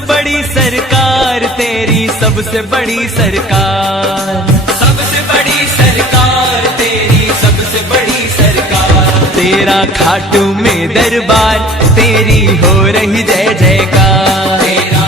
बड़ी सरकार तेरी, सबसे बड़ी सरकार, सबसे बड़ी सरकार तेरी, सबसे बड़ी सरकार। तेरा खाटू में दरबार, तेरी हो रही जय जयकार।